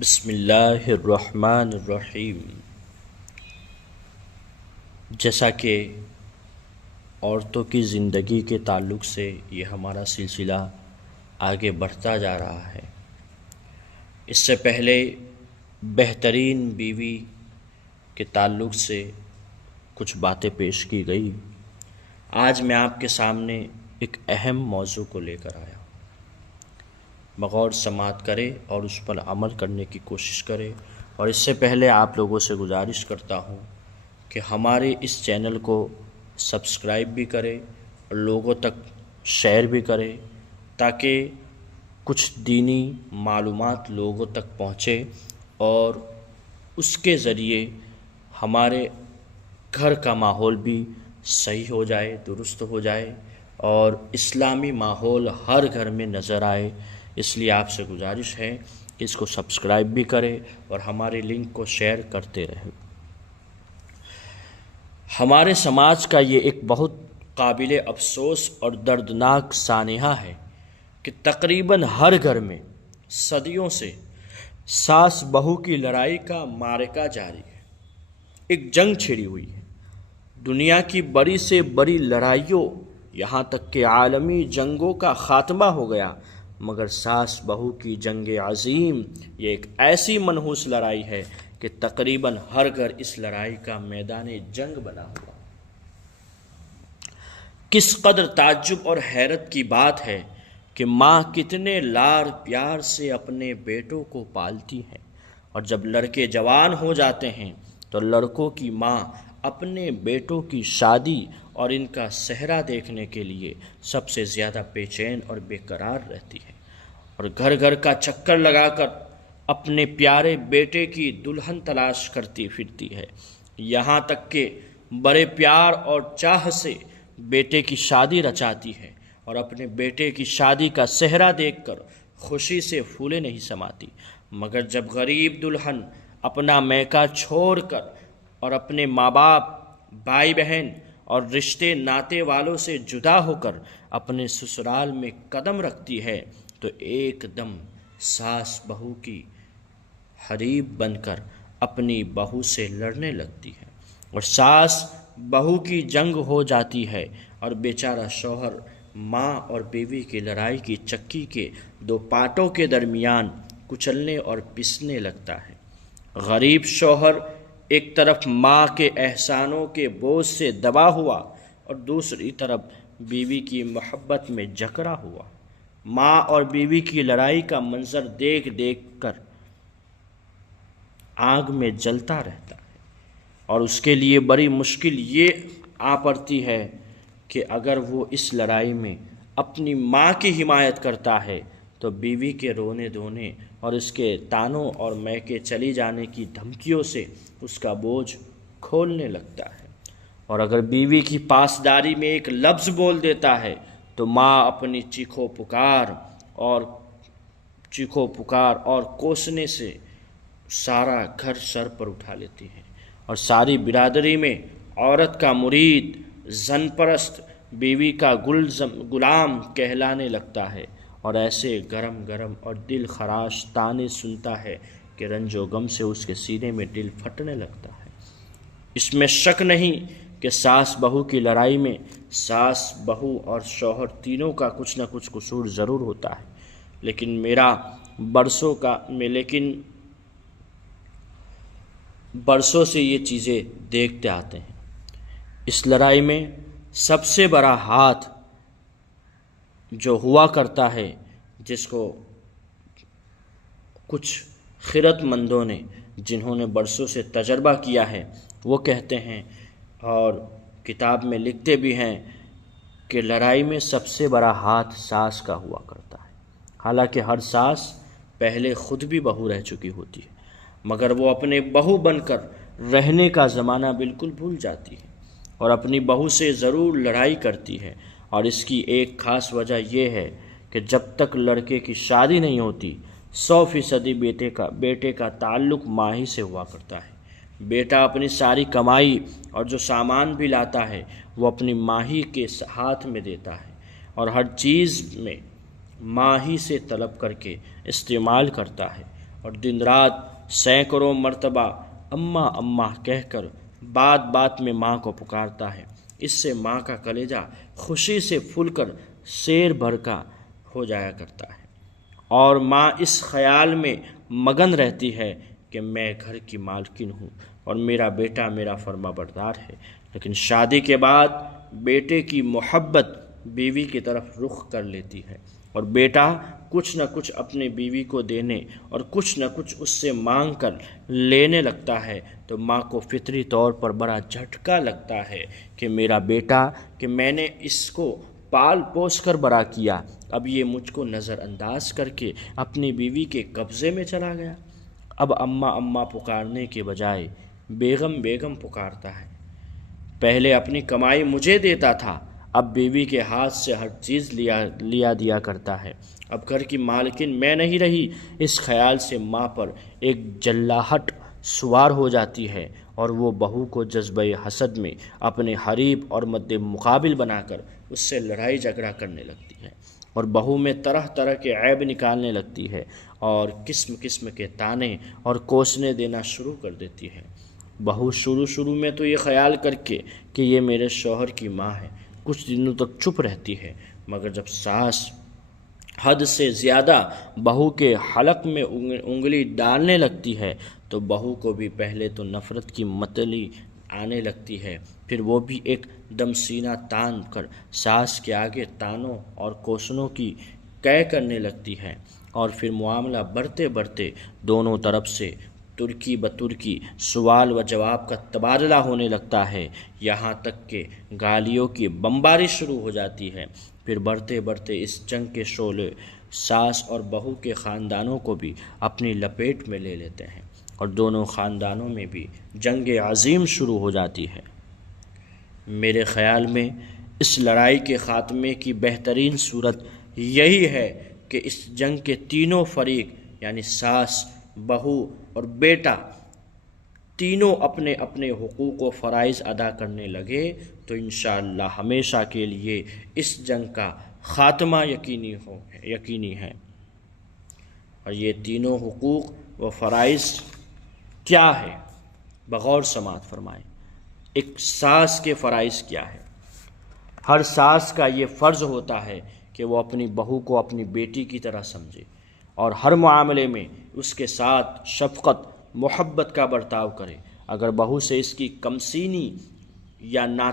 بسم اللہ الرحمن الرحیم۔ جیسا کہ عورتوں کی زندگی کے تعلق سے یہ ہمارا سلسلہ آگے بڑھتا جا رہا ہے، اس سے پہلے بہترین بیوی کے تعلق سے کچھ باتیں پیش کی گئی۔ آج میں آپ کے سامنے ایک اہم موضوع کو لے کر آیا ہوں۔ بغور سماعت کرے اور اس پر عمل کرنے کی کوشش کرے، اور اس سے پہلے آپ لوگوں سے گزارش کرتا ہوں کہ ہمارے اس چینل کو سبسکرائب بھی کرے اور لوگوں تک شیئر بھی کرے، تاکہ کچھ دینی معلومات لوگوں تک پہنچے اور اس کے ذریعے ہمارے گھر کا ماحول بھی صحیح ہو جائے، درست ہو جائے، اور اسلامی ماحول ہر گھر میں نظر آئے۔ اس لیے آپ سے گزارش ہے کہ اس کو سبسکرائب بھی کرے اور ہمارے لنک کو شیئر کرتے رہے۔ ہمارے سماج کا یہ ایک بہت قابل افسوس اور دردناک سانحہ ہے کہ تقریباً ہر گھر میں صدیوں سے ساس بہو کی لڑائی کا معرکہ جاری ہے، ایک جنگ چھڑی ہوئی ہے۔ دنیا کی بڑی سے بڑی لڑائیوں، یہاں تک کہ عالمی جنگوں کا خاتمہ ہو گیا، مگر ساس بہو کی جنگ عظیم یہ ایک ایسی منحوس لڑائی ہے کہ تقریباً ہر گھر اس لڑائی کا میدان جنگ بنا ہوا۔ کس قدر تعجب اور حیرت کی بات ہے کہ ماں کتنے لاڑ پیار سے اپنے بیٹوں کو پالتی ہے، اور جب لڑکے جوان ہو جاتے ہیں تو لڑکوں کی ماں اپنے بیٹوں کی شادی اور ان کا صحرا دیکھنے کے لیے سب سے زیادہ بے چین اور بے قرار رہتی ہے، اور گھر گھر کا چکر لگا کر اپنے پیارے بیٹے کی دلہن تلاش کرتی پھرتی ہے، یہاں تک کہ بڑے پیار اور چاہ سے بیٹے کی شادی رچاتی ہے، اور اپنے بیٹے کی شادی کا صحرا دیکھ کر خوشی سے پھولے نہیں سماتی۔ مگر جب غریب دلہن اپنا میکہ چھوڑ کر اور اپنے ماں باپ، بھائی بہن اور رشتے ناتے والوں سے جدا ہو کر اپنے سسرال میں قدم رکھتی ہے، تو ایک دم ساس بہو کی حریب بن کر اپنی بہو سے لڑنے لگتی ہے، اور ساس بہو کی جنگ ہو جاتی ہے، اور بیچارہ شوہر ماں اور بیوی کی لڑائی کی چکی کے دو پاٹوں کے درمیان کچلنے اور پسنے لگتا ہے۔ غریب شوہر ایک طرف ماں کے احسانوں کے بوجھ سے دبا ہوا اور دوسری طرف بیوی کی محبت میں جکڑا ہوا۔ ماں اور بیوی کی لڑائی کا منظر دیکھ دیکھ کر آگ میں جلتا رہتا ہے، اور اس کے لیے بڑی مشکل یہ آ پڑتی ہے کہ اگر وہ اس لڑائی میں اپنی ماں کی حمایت کرتا ہے تو بیوی کے رونے دھونے اور اس کے تانوں اور میکے چلی جانے کی دھمکیوں سے اس کا بوجھ کھولنے لگتا ہے، اور اگر بیوی کی پاسداری میں ایک لفظ بول دیتا ہے تو ماں اپنی چیخو پکار اور کوسنے سے سارا گھر سر پر اٹھا لیتی ہے، اور ساری برادری میں عورت کا مرید، زن پرست بیوی کا غلام کہلانے لگتا ہے، اور ایسے گرم گرم اور دل خراش تانے سنتا ہے کہ رنج و غم سے اس کے سینے میں دل پھٹنے لگتا ہے۔ اس میں شک نہیں کہ ساس بہو کی لڑائی میں ساس بہو اور شوہر تینوں کا کچھ نہ کچھ قصور ضرور ہوتا ہے، لیکن برسوں سے یہ چیزیں دیکھتے آتے ہیں۔ اس لڑائی میں سب سے بڑا ہاتھ جو ہوا کرتا ہے، جس کو کچھ خرد مندوں نے، جنہوں نے برسوں سے تجربہ کیا ہے، وہ کہتے ہیں اور کتاب میں لکھتے بھی ہیں کہ لڑائی میں سب سے بڑا ہاتھ ساس کا ہوا کرتا ہے۔ حالانکہ ہر ساس پہلے خود بھی بہو رہ چکی ہوتی ہے، مگر وہ اپنے بہو بن کر رہنے کا زمانہ بالکل بھول جاتی ہے اور اپنی بہو سے ضرور لڑائی کرتی ہے، اور اس کی ایک خاص وجہ یہ ہے کہ جب تک لڑکے کی شادی نہیں ہوتی 100% بیٹے کا تعلق ماں ہی سے ہوا کرتا ہے۔ بیٹا اپنی ساری کمائی اور جو سامان بھی لاتا ہے وہ اپنی ماں ہی کے ہاتھ میں دیتا ہے، اور ہر چیز میں ماں ہی سے طلب کر کے استعمال کرتا ہے، اور دن رات سینکڑوں مرتبہ اماں اماں کہہ کر بات بات میں ماں کو پکارتا ہے۔ اس سے ماں کا کلیجہ خوشی سے پھول کر شیر بھر کا ہو جایا کرتا ہے، اور ماں اس خیال میں مگن رہتی ہے کہ میں گھر کی مالکن ہوں اور میرا بیٹا میرا فرما بردار ہے۔ لیکن شادی کے بعد بیٹے کی محبت بیوی کی طرف رخ کر لیتی ہے، اور بیٹا کچھ نہ کچھ اپنے بیوی کو دینے اور کچھ نہ کچھ اس سے مانگ کر لینے لگتا ہے، تو ماں کو فطری طور پر بڑا جھٹکا لگتا ہے کہ میرا بیٹا، کہ میں نے اس کو پال پوس کر بڑا کیا، اب یہ مجھ کو نظر انداز کر کے اپنی بیوی کے قبضے میں چلا گیا۔ اب اماں اماں پکارنے کے بجائے بیگم بیگم پکارتا ہے۔ پہلے اپنی کمائی مجھے دیتا تھا، اب بیوی کے ہاتھ سے ہر چیز لیا دیا کرتا ہے، اب گھر کی مالکن میں نہیں رہی۔ اس خیال سے ماں پر ایک جلاہٹ سوار ہو جاتی ہے، اور وہ بہو کو جذبہ حسد میں اپنے حریف اور مد مقابل بنا کر اس سے لڑائی جھگڑا کرنے لگتی ہے، اور بہو میں طرح طرح کے عیب نکالنے لگتی ہے، اور قسم قسم کے تانے اور کوسنے دینا شروع کر دیتی ہے۔ بہو شروع میں تو یہ خیال کر کے کہ یہ میرے شوہر کی ماں ہے، کچھ دنوں تک چپ رہتی ہے، مگر جب ساس حد سے زیادہ بہو کے حلق میں انگلی ڈالنے لگتی ہے تو بہو کو بھی پہلے تو نفرت کی متلی آنے لگتی ہے، پھر وہ بھی ایک دم سینہ تان کر ساس کے آگے تانوں اور کوسنوں کی قے کرنے لگتی ہے، اور پھر معاملہ بڑھتے بڑھتے دونوں طرف سے ترکی بترکی سوال و جواب کا تبادلہ ہونے لگتا ہے، یہاں تک کہ گالیوں کی بمباری شروع ہو جاتی ہے۔ پھر بڑھتے بڑھتے اس جنگ کے شعلے ساس اور بہو کے خاندانوں کو بھی اپنی لپیٹ میں لے لیتے ہیں، اور دونوں خاندانوں میں بھی جنگ عظیم شروع ہو جاتی ہے۔ میرے خیال میں اس لڑائی کے خاتمے کی بہترین صورت یہی ہے کہ اس جنگ کے تینوں فریق یعنی ساس، بہو اور بیٹا تینوں اپنے اپنے حقوق و فرائض ادا کرنے لگے تو انشاءاللہ ہمیشہ کے لیے اس جنگ کا خاتمہ یقینی ہے۔ اور یہ تینوں حقوق و فرائض کیا ہے؟ بغور سماعت فرمائیں۔ ایک ساس کے فرائض کیا ہے؟ ہر ساس کا یہ فرض ہوتا ہے کہ وہ اپنی بہو کو اپنی بیٹی کی طرح سمجھے، اور ہر معاملے میں اس کے ساتھ شفقت محبت کا برتاؤ کرے۔ اگر بہو سے اس کی کمسینی یا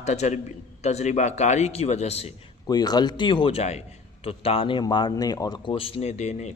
تجربہ کاری کی وجہ سے کوئی غلطی ہو جائے تو تانے مارنے اور کوسنے دینے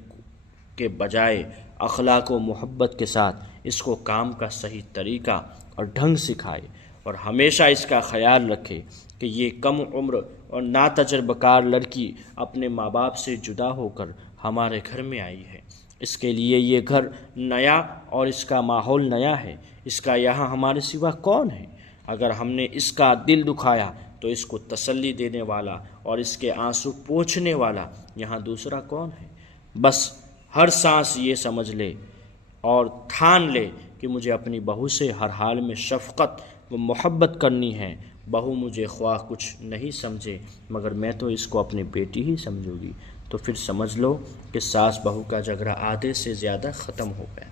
کے بجائے اخلاق و محبت کے ساتھ اس کو کام کا صحیح طریقہ اور ڈھنگ سکھائے، اور ہمیشہ اس کا خیال رکھے کہ یہ کم عمر اور ناتجربہ کار لڑکی اپنے ماں باپ سے جدا ہو کر ہمارے گھر میں آئی ہے۔ اس کے لیے یہ گھر نیا اور اس کا ماحول نیا ہے، اس کا یہاں ہمارے سوا کون ہے؟ اگر ہم نے اس کا دل دکھایا تو اس کو تسلی دینے والا اور اس کے آنسو پوچھنے والا یہاں دوسرا کون ہے؟ بس ہر سانس یہ سمجھ لے اور ٹھان لے کہ مجھے اپنی بہو سے ہر حال میں شفقت و محبت کرنی ہے۔ بہو مجھے خواہ کچھ نہیں سمجھے مگر میں تو اس کو اپنی بیٹی ہی سمجھوں گی، تو پھر سمجھ لو کہ ساس بہو کا جھگڑا آدھے سے زیادہ ختم ہو گیا۔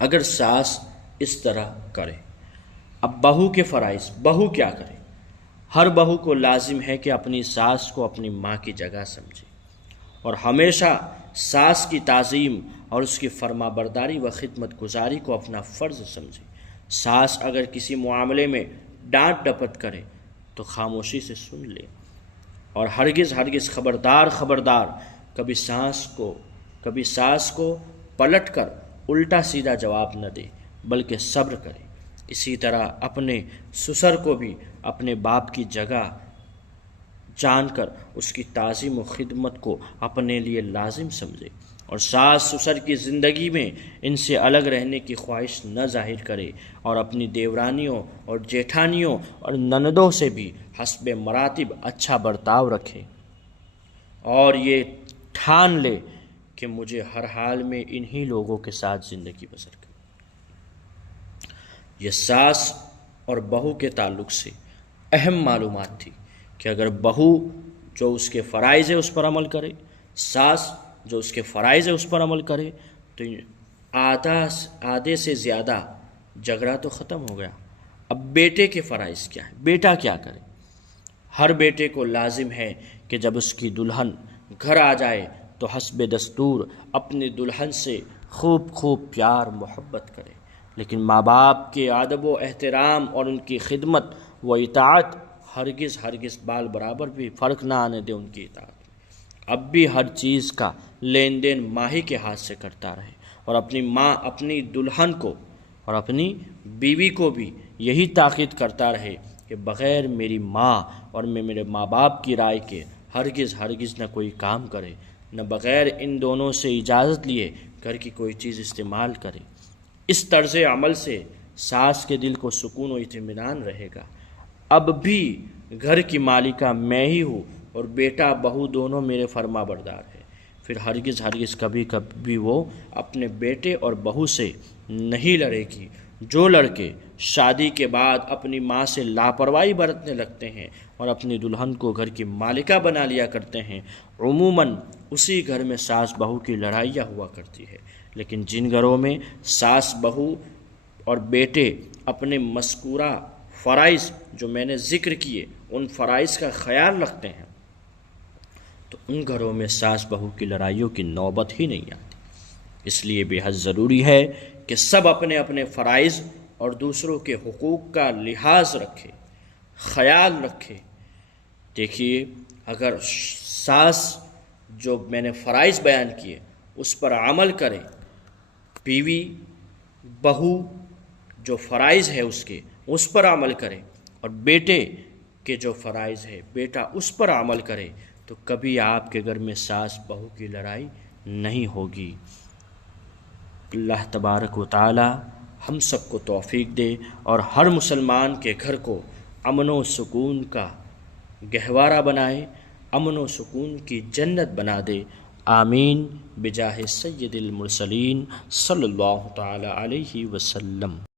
اگر ساس اس طرح کرے، اب بہو کے فرائض، بہو کیا کرے؟ ہر بہو کو لازم ہے کہ اپنی ساس کو اپنی ماں کی جگہ سمجھے، اور ہمیشہ ساس کی تعظیم اور اس کی فرما برداری و خدمت گزاری کو اپنا فرض سمجھے۔ ساس اگر کسی معاملے میں ڈانٹ ڈپٹ کرے تو خاموشی سے سن لے، اور ہرگز خبردار کبھی ساس کو پلٹ کر الٹا سیدھا جواب نہ دے بلکہ صبر کرے۔ اسی طرح اپنے سسر کو بھی اپنے باپ کی جگہ جان کر اس کی تعظیم و خدمت کو اپنے لیے لازم سمجھے، اور ساس سسر کی زندگی میں ان سے الگ رہنے کی خواہش نہ ظاہر کرے، اور اپنی دیورانیوں اور جیٹھانیوں اور نندوں سے بھی حسب مراتب اچھا برتاؤ رکھے، اور یہ ٹھان لے کہ مجھے ہر حال میں انہی لوگوں کے ساتھ زندگی بسر کرے۔ یہ ساس اور بہو کے تعلق سے اہم معلومات تھی کہ اگر بہو جو اس کے فرائض ہے اس پر عمل کرے، ساس جو اس کے فرائض ہے اس پر عمل کرے، تو آدھے سے زیادہ جھگڑا تو ختم ہو گیا۔ اب بیٹے کے فرائض کیا ہے، بیٹا کیا کرے؟ ہر بیٹے کو لازم ہے کہ جب اس کی دلہن گھر آ جائے تو حسب دستور اپنی دلہن سے خوب پیار محبت کرے، لیکن ماں باپ کے ادب و احترام اور ان کی خدمت و اطاعت ہرگز بال برابر بھی فرق نہ آنے دے ان کی اطاعت میں۔ اب بھی ہر چیز کا لین دین ماں ہی کے ہاتھ سے کرتا رہے، اور اپنی ماں اپنی دلہن کو اور اپنی بیوی کو بھی یہی تاکید کرتا رہے کہ بغیر میری ماں اور میرے ماں باپ کی رائے کے ہرگز نہ کوئی کام کرے، نہ بغیر ان دونوں سے اجازت لیے گھر کی کوئی چیز استعمال کرے۔ اس طرز عمل سے ساس کے دل کو سکون و اطمینان رہے گا۔ اب بھی گھر کی مالکہ میں ہی ہوں اور بیٹا بہو دونوں میرے فرما بردار ہیں، پھر ہرگز کبھی وہ اپنے بیٹے اور بہو سے نہیں لڑے گی۔ جو لڑکے شادی کے بعد اپنی ماں سے لاپرواہی برتنے لگتے ہیں اور اپنی دلہن کو گھر کی مالکہ بنا لیا کرتے ہیں، عموماً اسی گھر میں ساس بہو کی لڑائیاں ہوا کرتی ہے۔ لیکن جن گھروں میں ساس بہو اور بیٹے اپنے مذکورہ فرائض جو میں نے ذکر کیے ان فرائض کا خیال رکھتے ہیں تو ان گھروں میں ساس بہو کی لڑائیوں کی نوبت ہی نہیں آتی۔ اس لیے بے حد ضروری ہے کہ سب اپنے اپنے فرائض اور دوسروں کے حقوق کا لحاظ رکھے، خیال رکھے۔ دیکھیے، اگر ساس جو میں نے فرائض بیان کیے اس پر عمل کرے، بیوی بہو جو فرائض ہے اس پر عمل کرے، اور بیٹے کے جو فرائض ہے بیٹا اس پر عمل کرے، تو کبھی آپ کے گھر میں ساس بہو کی لڑائی نہیں ہوگی۔ اللہ تبارک و تعالی ہم سب کو توفیق دے اور ہر مسلمان کے گھر کو امن و سکون کا گہوارہ بنائے، امن و سکون کی جنت بنا دے۔ آمین بجاہ سید المرسلین صلی اللہ تعالی علیہ وسلم۔